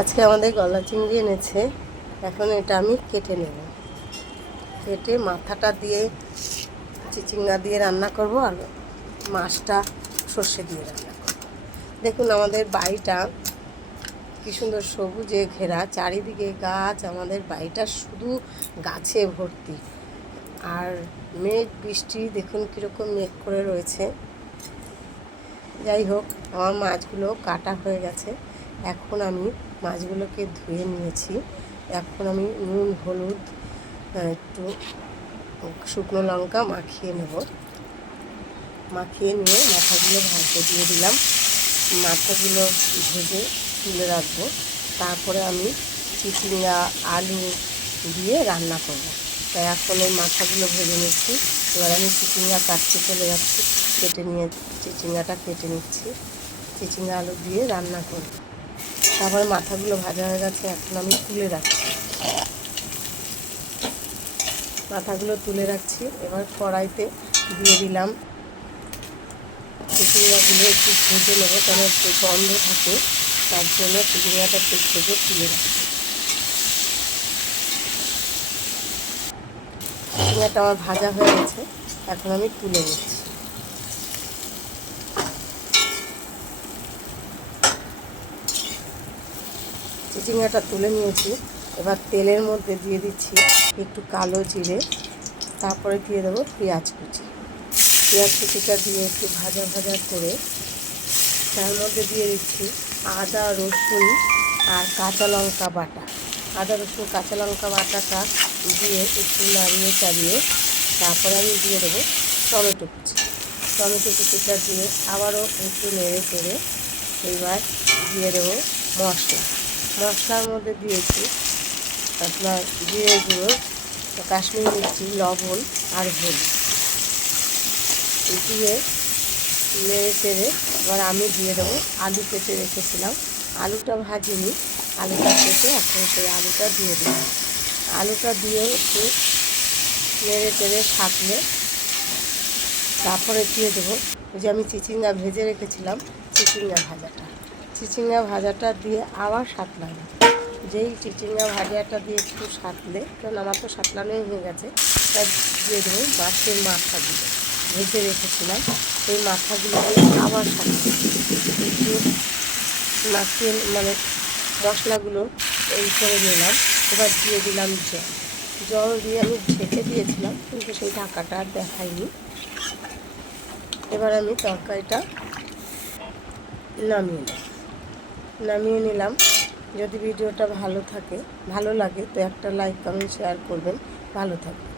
আজকে আমাদের গলা চিংড়ি এনেছে। এখন এটা আমি কেটে নেব। কেটে মাথাটা দিয়ে চিচিঙ্গা দিয়ে রান্না করব আর মাছটা সর্ষে দিয়ে রান্না করব। দেখুন আমাদের বাড়িটা কি সুন্দর সবুজে ঘেরা। চারিদিকে গাছ, আমাদের বাড়িটা শুধু গাছে ভর্তি। আর মেঘ, বৃষ্টি, দেখুন কীরকম মেঘ করে রয়েছে। যাই হোক, আমার মাছগুলো কাটা হয়ে গেছে। এখন আমি মাছগুলোকে ধুয়ে নিয়েছি। এখন আমি নুন, হলুদ একটু শুকনো লঙ্কা মাখিয়ে নেব। মাখিয়ে নিয়ে মাথাগুলো ভাজতে দিয়ে দিলাম। মাথাগুলো ভেজে তুলে রাখব। তারপরে আমি চিচিঙ্গা, আলু দিয়ে রান্না করব। তাই এখন এই মাথাগুলো ভেজে নিচ্ছি। এবার আমি চিচিঙ্গা কাটতে চলে যাচ্ছি। কেটে নিয়ে, চিচিঙ্গাটা কেটে নিচ্ছি। চিচিঙ্গা, আলু দিয়ে রান্না করব। তারপরে মাথাগুলো ভাজা হয়ে গেছে, এখন আমি তুলে রাখছি। মাথাগুলো তুলে রাখছি, এবার কড়াইতে দিয়ে দিলাম। চিচিঙ্গাগুলো একটু ভেজে নেব কারণ একটু গন্ধ থাকে, তার জন্য চিচিঙ্গাটা একটু ভেজে তুলে রাখছি। চিচিঙ্গাটা আমার ভাজা হয়ে গেছে, এখন আমি তুলে নিচ্ছি। চিচিঙ্গাটা তুলে নিয়েছি। এবার তেলের মধ্যে দিয়ে দিচ্ছি একটু কালো জিরে, তারপরে দিয়ে দেবো পেঁয়াজ কুচি। পেঁয়াজ কুচিটা দিয়ে একটু ভাজা ভাজা করে তার মধ্যে দিয়ে দিচ্ছি আদা, রসুন আর কাঁচা লঙ্কা বাটা। আদা, রসুন, কাঁচা লঙ্কা বাটাটা দিয়ে একটু নাড়িয়ে চাড়িয়ে তারপরে আমি দিয়ে দেবো টমেটো কুচি। টমেটো কুচিটা দিয়ে আবারও একটু নেড়ে চেড়ে এবার দিয়ে দেবো মশলা। মশলার মধ্যে দিয়েছি। আপনার জিরে গুঁড়ো, কাশ্মীরি মির্চি, লবণ আর হলুদ। দিয়ে নেড়ে চেড়ে এবার আমি দিয়ে দেবো আলু কেটে রেখেছিলাম। আলুটা ভাজিনি, আলুটা কেটে এখন সেই আলুটা দিয়ে দেবো। আলুটা দিয়ে একটু নেড়ে চেড়ে থাকলে তারপরে দিয়ে দেবো। ওই যে আমি চিচিঙ্গা ভেজে রেখেছিলাম, চিচিঙ্গা ভাজাটা। চিচিঙ্গা ভাজাটা দিয়ে আবার সাতলাম যেই চিচিঙ্গা ভাজাটা দিয়ে একটু সাতলে, কারণ আমার তো সাতলানোই হয়ে গেছে, তাই দিয়ে দেবো মাছের মাথাগুলো ভেজে রেখেছিলাম, সেই মাথাগুলো দিয়ে আবার সাতলে মাখিয়ে মানে মশলাগুলো এই করে নিলাম, এবার দিয়ে দিলাম জল। জল দিয়ে আমি ঢেকে দিয়েছিলাম, কিন্তু সেই ঢাকাটা আর দেখাইনি। এবার আমি তরকারিটা নামিয়ে নিলাম নামিয়ে নিলাম। যদি ভিডিওটা ভালো থাকে, ভালো লাগে, তো একটা লাইক কমেন্ট শেয়ার করবেন। ভালো থাকবে